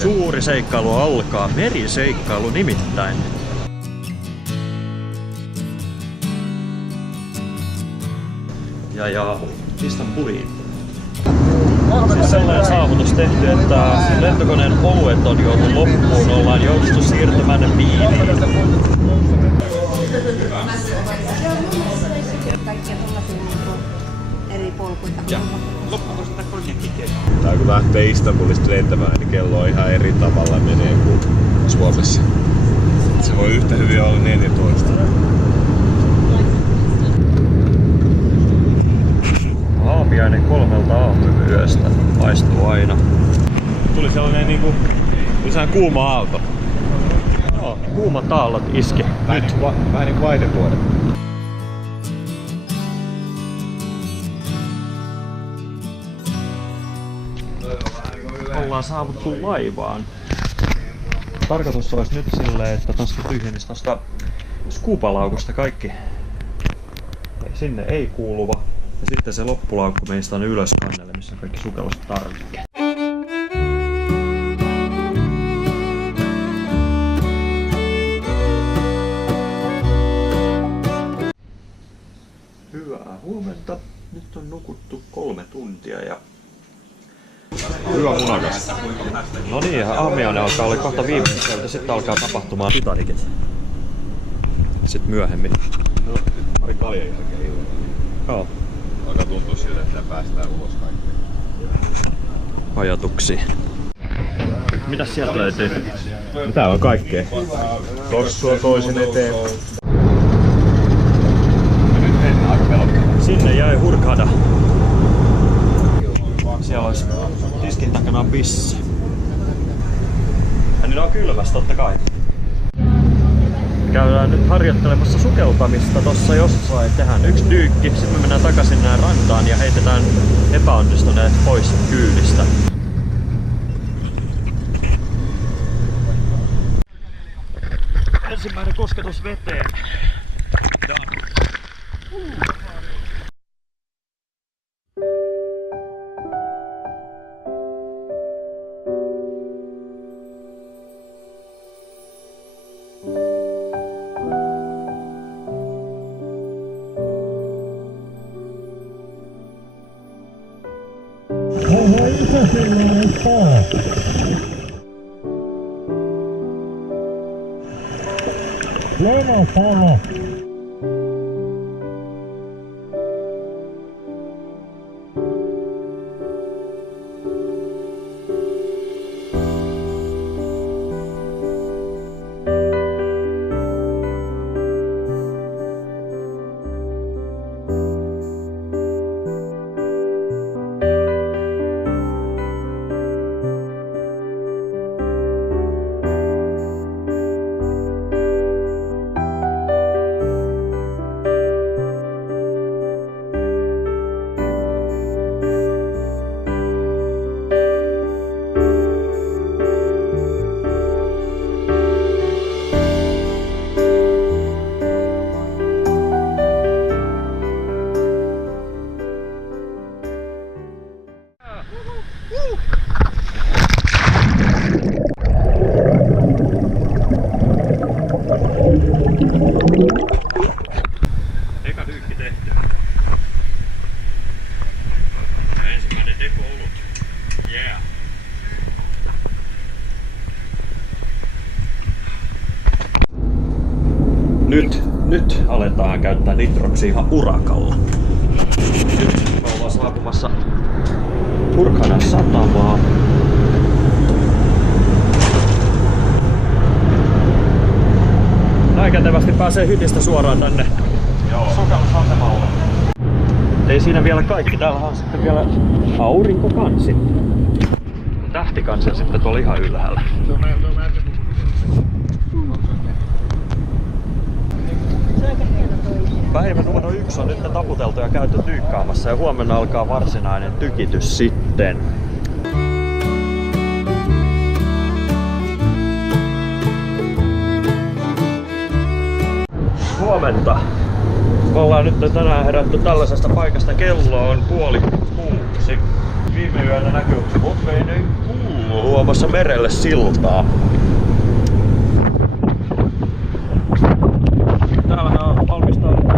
Suuri seikkailu alkaa. Meriseikkailu nimittäin. Ja Istanbuliin. Siis sellainen saavutus tehty, että lentokoneen oluet on juotu loppuun. Ollaan jouduttu siirtymään viiniin. Kaikkia tuollaisia eri polkuita. Loppuuko sitä konjakkikin? Tai kun lähtee Istanbulista lentämään, niin kello on ihan eri tavalla menee kuin Suomessa. Se voi yhtä hyvin olla 14. Aamiainen 3 aamuyöstä maistuu aina. Tuli sellainen niinku kuuma aalto. Joo, kuumat aallot iski. Vähän niin kuin vaihtevuodet. Ollaan saavuttu laivaan. Tarkoitus olisi nyt silleen, että tosta tyhjenisi tosta skuupalaukusta kaikki sinne ei kuuluva. Ja sitten se loppulaukku meistä on ylös kannelle, missä on kaikki sukellustarvikkeet. Hyvää huomenta. Nyt on nukuttu 3 tuntia ja Hyvä munakas. no niin, aamiainen alkaa olla kohta viimeistä, ja sitten alkaa tapahtumaan Titanicit. Sitten myöhemmin. No, pari kaljan jälkeen illalla. Joo. Alkaa tuntua siltä, että päästään ulos kaikkeen. Ajatuksiin. Mitäs sieltä löytyy? Täällä on kaikkea. Tossua toisen eteen. Sinne jäi hurkada. Siellä olisi tiskin takana pissa. Ja niillä on kylmäs totta kai. Käydään nyt harjoittelemassa sukeltamista tossa jossain. Tehdään yksi dyykki, sitten me mennään takaisin nää rantaan ja heitetään epäonnistuneet pois kyydistä. Ensimmäinen kosketus veteen. Eka dyykki tehty. Ja ensimmäinen deko olut. Yeah. Nyt aletaan käyttää nitroksi ihan urakalla. Nyt me ollaan saapumassa Hurghadan satamaan. Näin kätevästi pääsee hytistä suoraan tänne sukellusasemalle. Ei siinä vielä kaikki. Täällä on sitten vielä aurinkokansi. Tähtikansi on sitten tuolla ihan ylhäällä. Päivä numero 1 on nyt taputeltu ja käyty tyykkaamassa ja huomenna alkaa varsinainen tykitys sitten. Huomenta. Me ollaan nyt tänään herätty tällaisesta paikasta. Kello on 5:30. Viime yönä näkyy, mutta ei kuulu kaavaamassa merelle siltaa. Täällä on valmistautunut.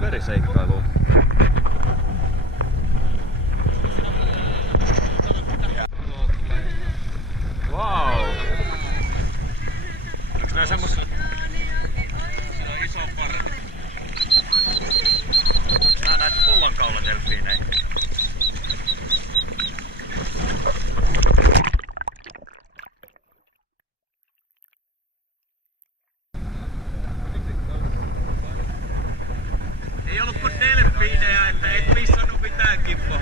Meriseikkailuun. Wow! Onks nää semmosia? Se on iso parvi. Nää näitä pullonkaulodelfiinejä. Ei ollut kuin delfiinejä, että et missannut mitään kippoa.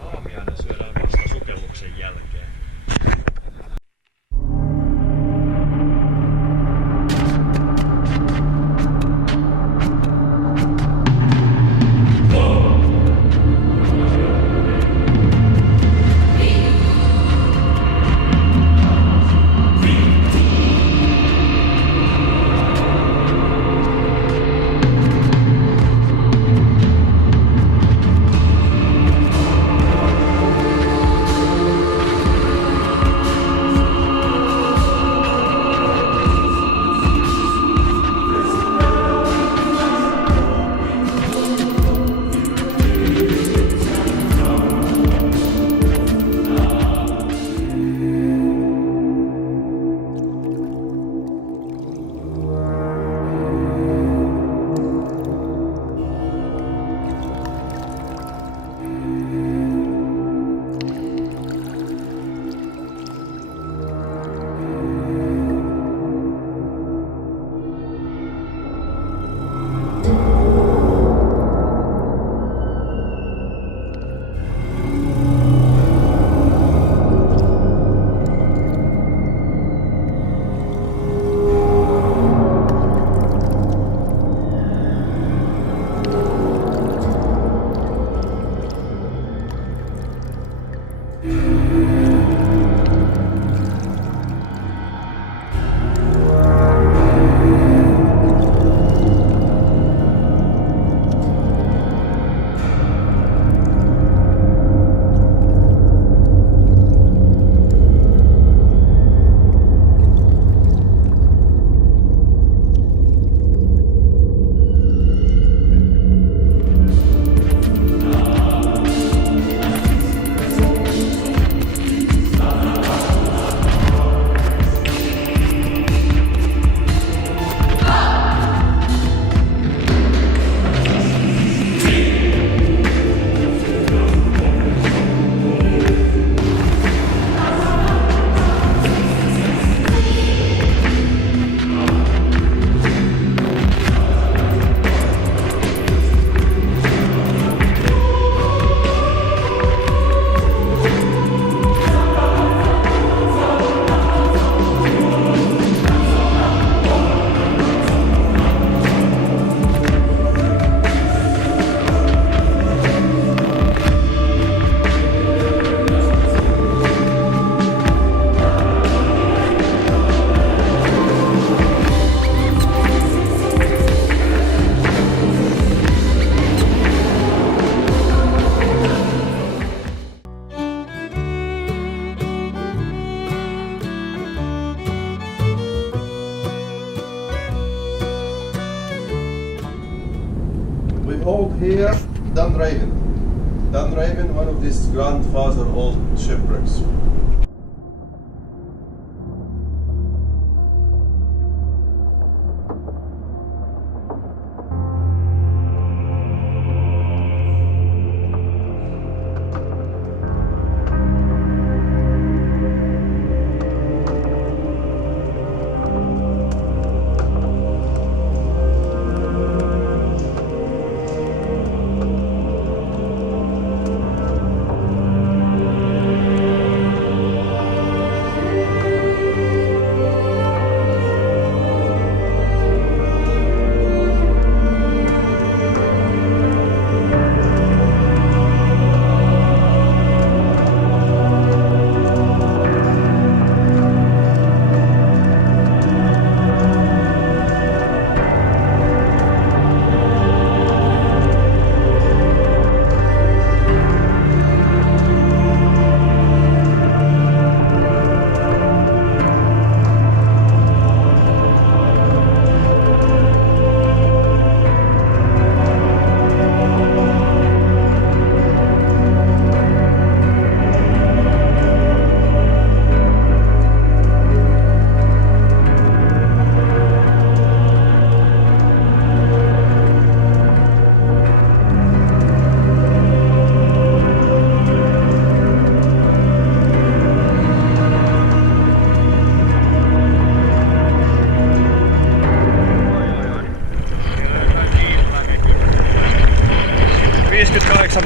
Aamiainen syödään vasta sukelluksen jälkeen. hold here Dunraven. Dunraven, one of these grandfather old shipwrecks.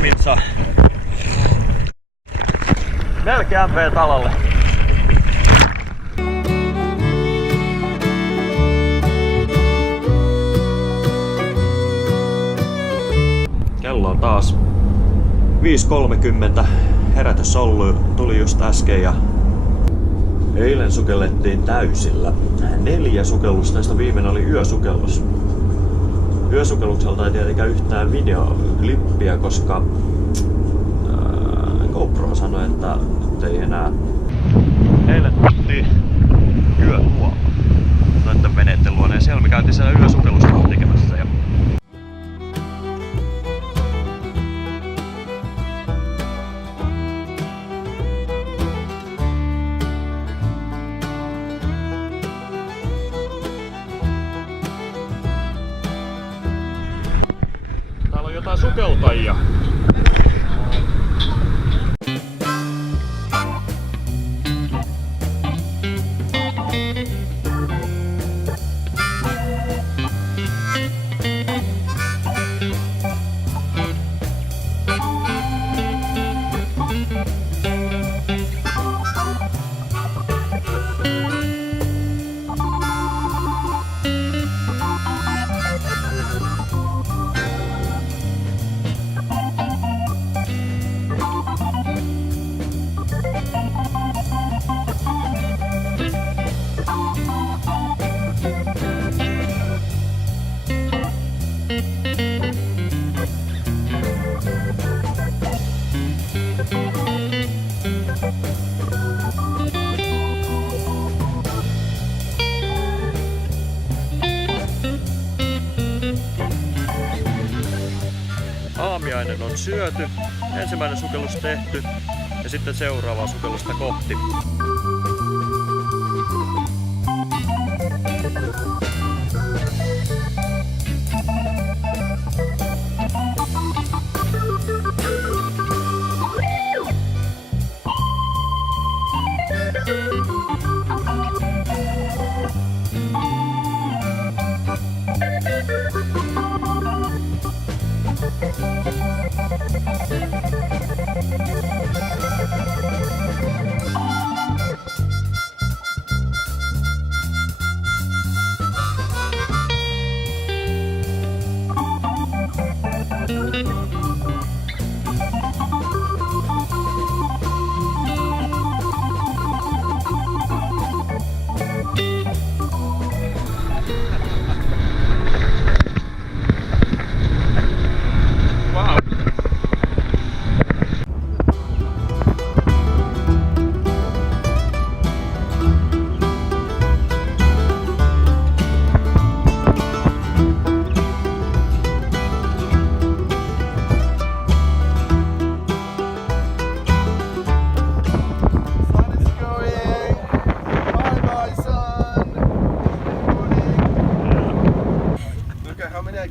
Mitsaa. Melkein MV-talalle. Kello on taas 5.30. Herätys tuli just äsken ja eilen sukellettiin täysillä. 4 sukellusta, joista viimeinen oli yösukellus. Yösukellukselta ei tietenkään yhtään videoklippiä, koska GoPro sanoi, että nyt ei enää. Eilen tultiin yöluolla noitten veneitten luoneen. Siellä me käytiin siellä yösukellusta tekemässä. Ja täällä on jotain sukeltajia. Aamiainen on syöty, ensimmäinen sukellus tehty ja sitten seuraavaa sukellusta kohti.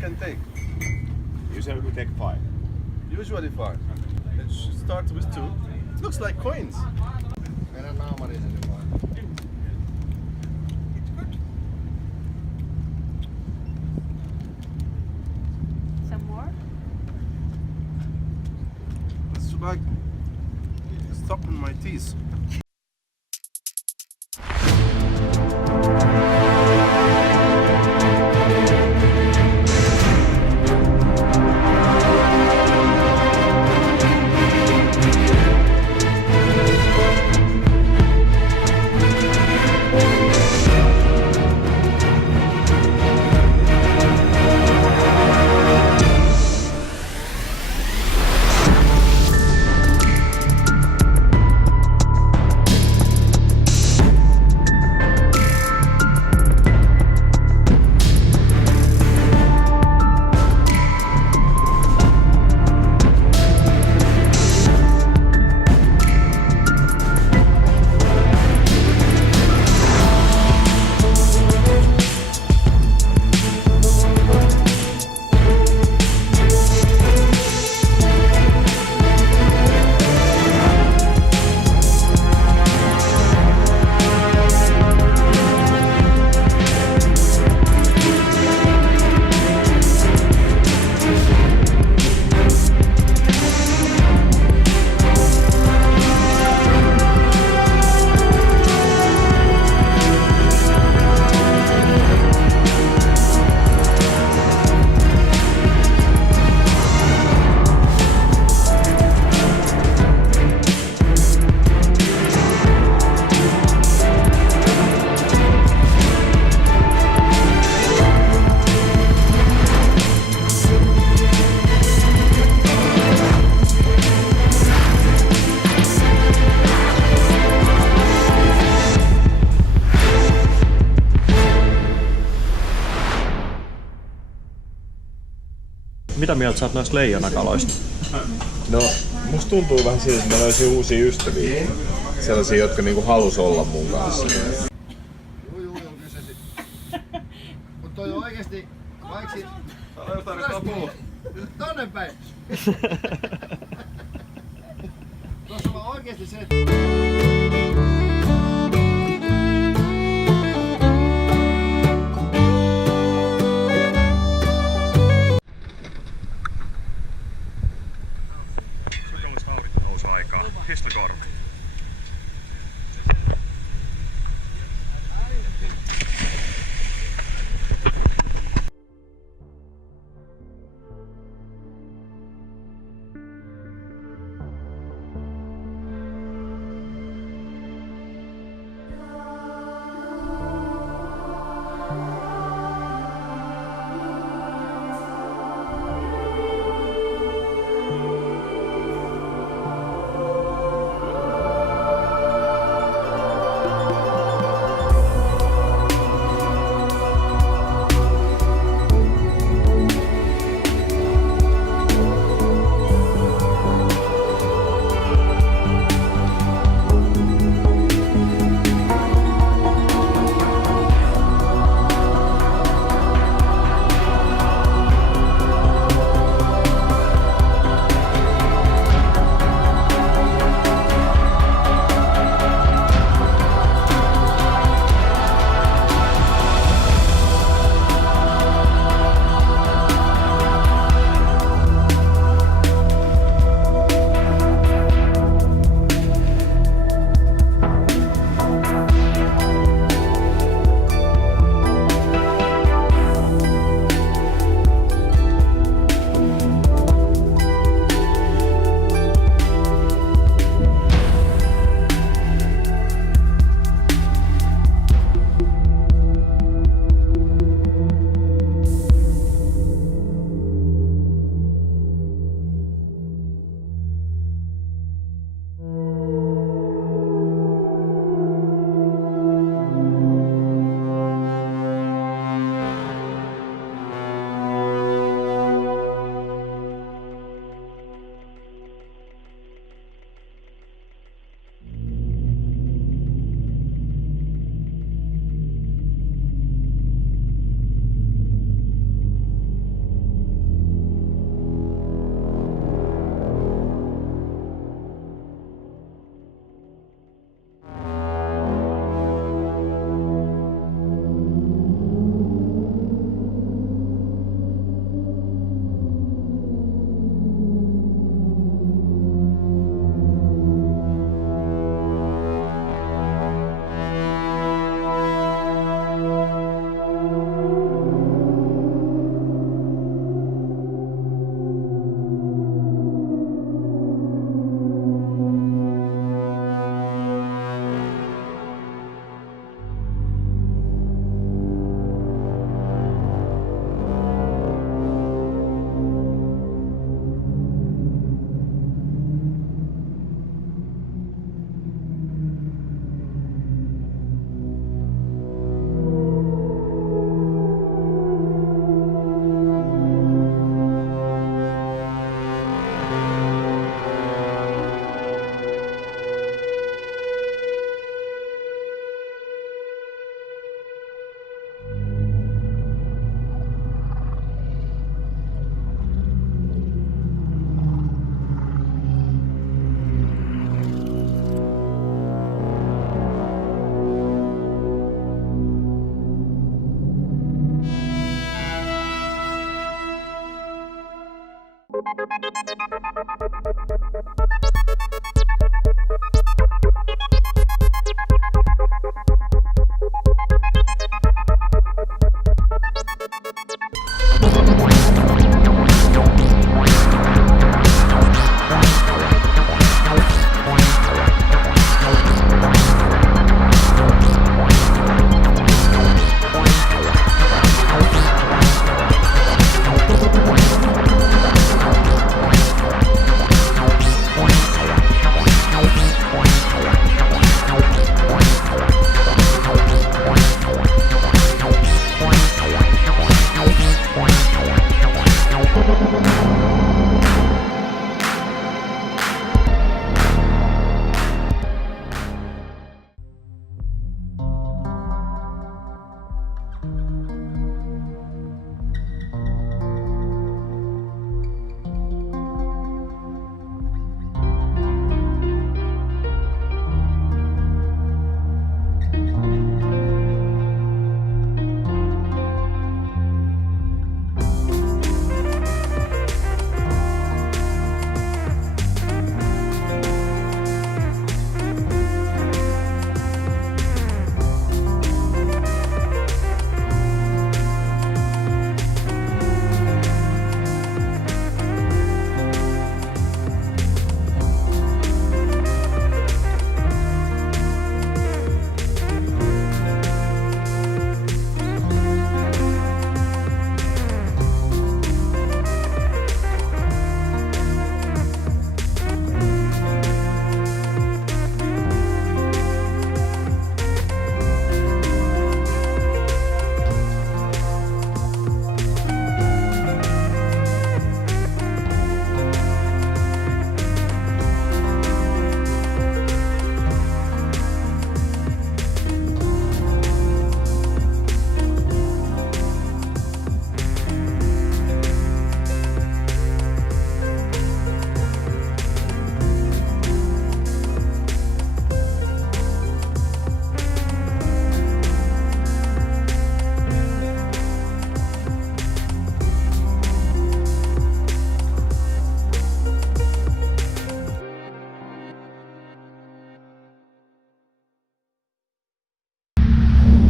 can take? Usually we take 5. Usually 5. It starts with 2. It looks like coins. Meidän naamari sinne vaan. Some more? It's like stuck in my teeth. Mitä mieltä sä oot noista leijonakaloista? No, musta tuntuu vähän siltä, että mä löysin uusia ystäviä. Sellaisia, jotka niinku halus olla mun kanssa. Joo, kyllä se sit. Mut toi on oikeesti, vaiksi... Tonne päin! Tuossa on oikeesti se, että... Aikaa. Histokorvi.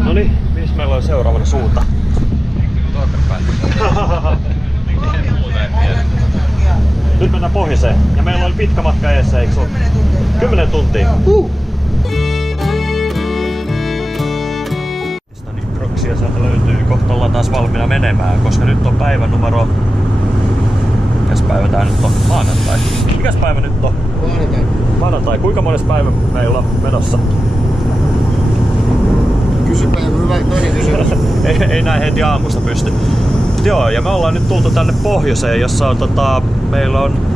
Noniin, missä meillä on seuraavana suunta? Nyt mennään pohjoiseen ja meillä oli pitkä matka eessä, eikö ole? 10 tuntia. Nitroksia sieltä löytyy, kohta ollaan taas valmiina menemään, koska nyt on päivä numero... Mikäs päivä tää nyt on? Maanantai. Mikäs päivä nyt on? Maanantai. Maanantai. Kuinka mones päivä meillä on menossa? Kysypä joku hyvä toinen kysymys. ei näin heti aamusta pysty. Joo, ja me ollaan nyt tultu tänne pohjoiseen, jossa on meillä on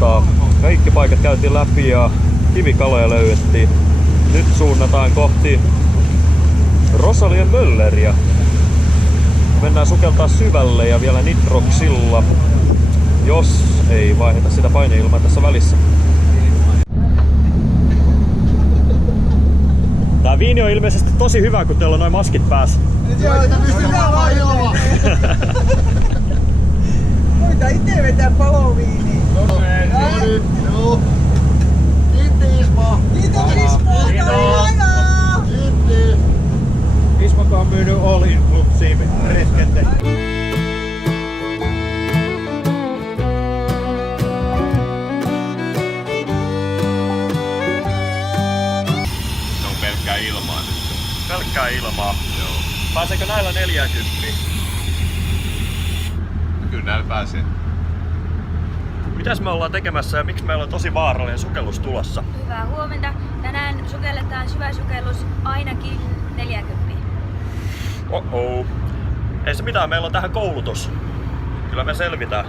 kohtaa. Kaikki paikat käytiin läpi ja kivikaloja löydettiin. Nyt suunnataan kohti Rosalia Mölleriä. Mennään sukeltaa syvälle ja vielä nitroksilla, jos ei vaihdeta sitä paineilmaa tässä välissä. Tää viini on ilmeisesti tosi hyvä, kun teillä on noin maskit päässä. Voita itse vetää paloviiniä. Joo. Kiitti Ismo. Kiitos Ismo. Kiitti. Ismo on myynyt all inclusive reskente. Se on pelkkää ilmaa nyt. Pelkkää ilmaa. Joo. Pääseekö näillä 40? Kyllä näillä pääsee. Mitäs me ollaan tekemässä ja miksi meillä on tosi vaarallinen sukellus tulossa? Hyvää huomenta. Tänään sukelletaan syvä sukellus ainakin 40. Oh-oh. Ei se mitään, meillä on tähän koulutus. Kyllä me selvitään.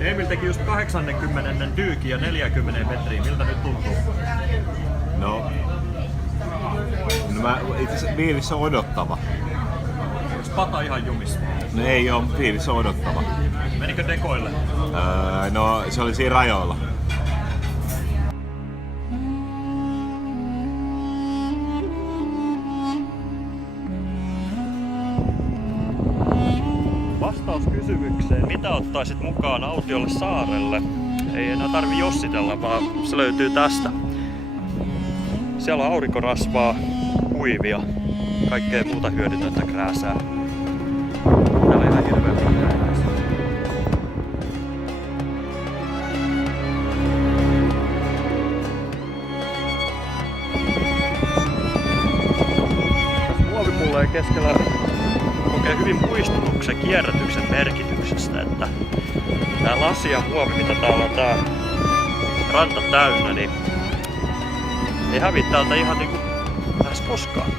Emil teki just 80 dyykin ja 40 metriä. Miltä nyt tuntuu? No mä itse asiassa fiilis on odottava. Onks pata ihan jumissa? No ei oo, fiilis on odottava. Menikö dekoille? No se oli siinä rajoilla. Vastaus kysymykseen, mitä ottaisit mukaan autiolle saarelle? Ei enää tarvi jossitella, vaan se löytyy tästä. Siellä on aurinkorasvaa, huivia, kaikkea muuta hyödytöntä krääsää. Täällä on ihan hirveä pitää. Tässä muovipullojen keskellä kokee hyvin muistutuksen kierrätyksen merkityksestä, että tää lasi ja muovi, mitä täällä on tää ranta täynnä, niin ei häviä täältä ihan niinku lähes koskaan.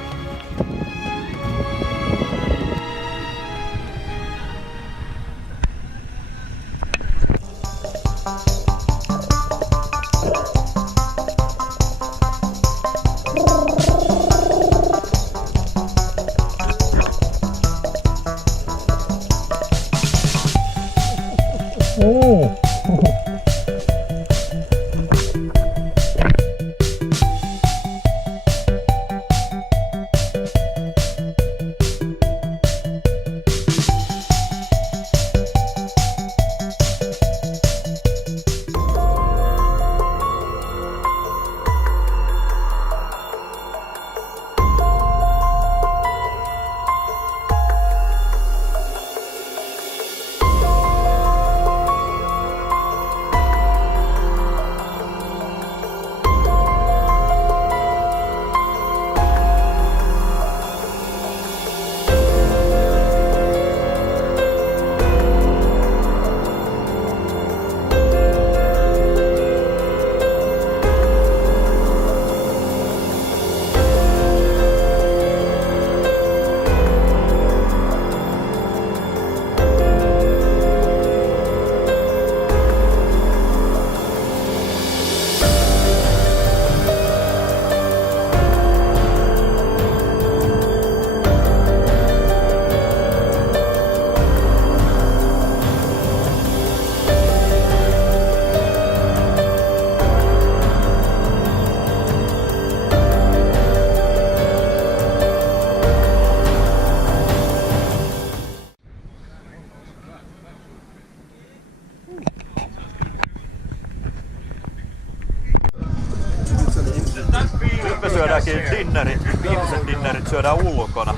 Nyt me syödäänkin dinnerit, viimeiset dinnerit syödään ulkona.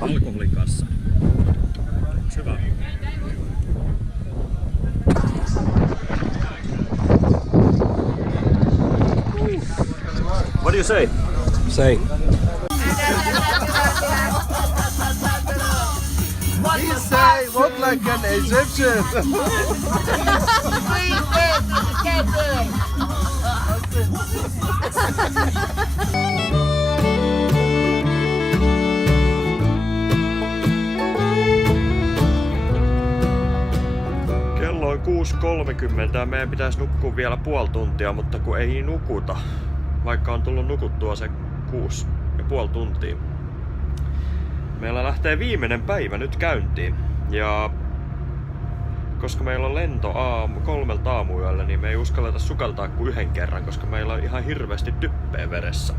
Alkoholin kanssa. Hyvä. What do you say? Say. He say, walk like an Egyptian. Kello on 6.30 ja meidän pitäisi nukkua vielä puoli tuntia, mutta kun ei nukuta, vaikka on tullut nukuttua se 6,5 tuntia. Meillä lähtee viimeinen päivä nyt käyntiin ja koska meillä on lento 3 aamuyöllä, niin me ei uskalleta sukeltaa kuin 1 kerran, koska meillä on ihan hirveästi typpeä veressä.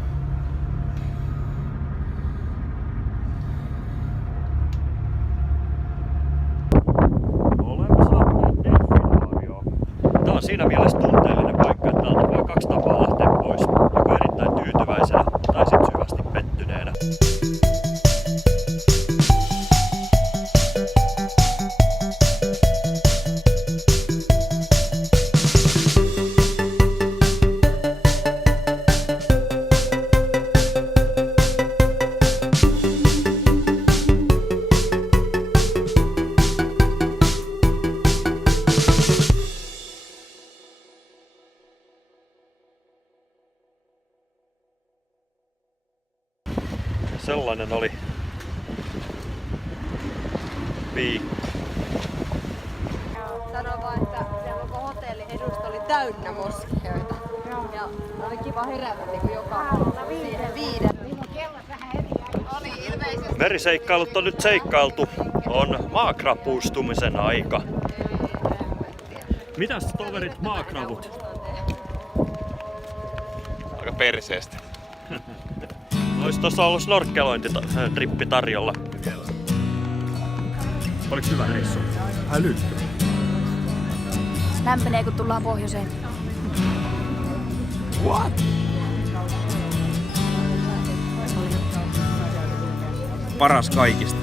Olemme saapuneet delfinaarioon. Tää on siinä mielessä tunteellinen paikka, että täältä voi 2 tapaa lähteä pois. Joko erittäin tyytyväisenä tai sit syvästi pettyneenä. Sellainen oli viikko. Sano vaan, että se koko hotellin edusta oli täynnä moskioita. Ja oli kiva herätä niin joka aamulla siihen 5. Oli ilmeisesti. Meriseikkailut on nyt seikkailtu. On maakrapustumisen aika. Mitäs toverit maakravut? Aika perseestä. Ois tossa ollut snorkkelointitrippi tarjolla. Oliko hyvä reissu? Älyttömän. Lämpenee kun tullaan pohjoiseen. Paras kaikista.